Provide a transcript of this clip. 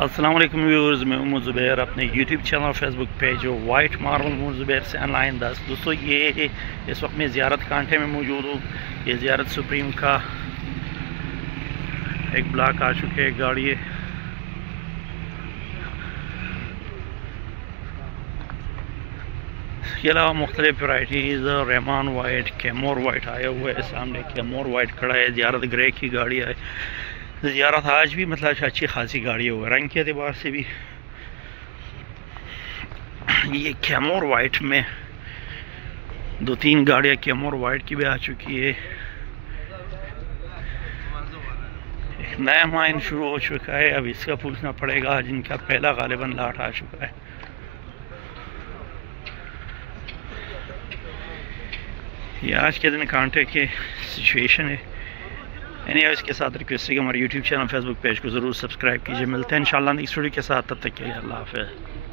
अस्सलाम वालेकुम व्यूअर्स, मैं ज़ुबैर अपने यूट्यूब चैनल फेसबुक पेज जो वाइट मार्बल ज़ुबैर से ऑनलाइन 10 दोस्तों, ये इस वक्त मैं ज़ियारत कांटे में मौजूद हूँ। ये ज़ियारत सुप्रीम का एक ब्लॉक आ चुके हैं गाड़ी है। इसके अलावा मुख्तलिफ varieties Rahman white, Kaimore white आया हुआ है। सामने कैमोर वाइट खड़ा है। ज़ियारत ग्रे की गाड़ी है। ज़ियारत आज भी मतलब अच्छी खासी गाड़ी है, रंग के अतबार से भी। ये कैमोर वाइट में 2-3 गाड़ियाँ कैमोर वाइट की भी आ चुकी है। एक नया माइन शुरू हो चुका है। अब इसका पूछना पड़ेगा जिनका पहला गालिबन लाट आ चुका है। ये आज के दिन कांटे के सिचुएशन है। इसके साथ रिक्वेस्ट है कि हमारे यूट्यूब चैनल फेसबुक पेज को ज़रूर सब्सक्राइब कीजिए। मिलते हैं इंशाल्लाह नेक्स्ट वीडियो के साथ। तब तक के लिए अल्लाह हाफ़िज़।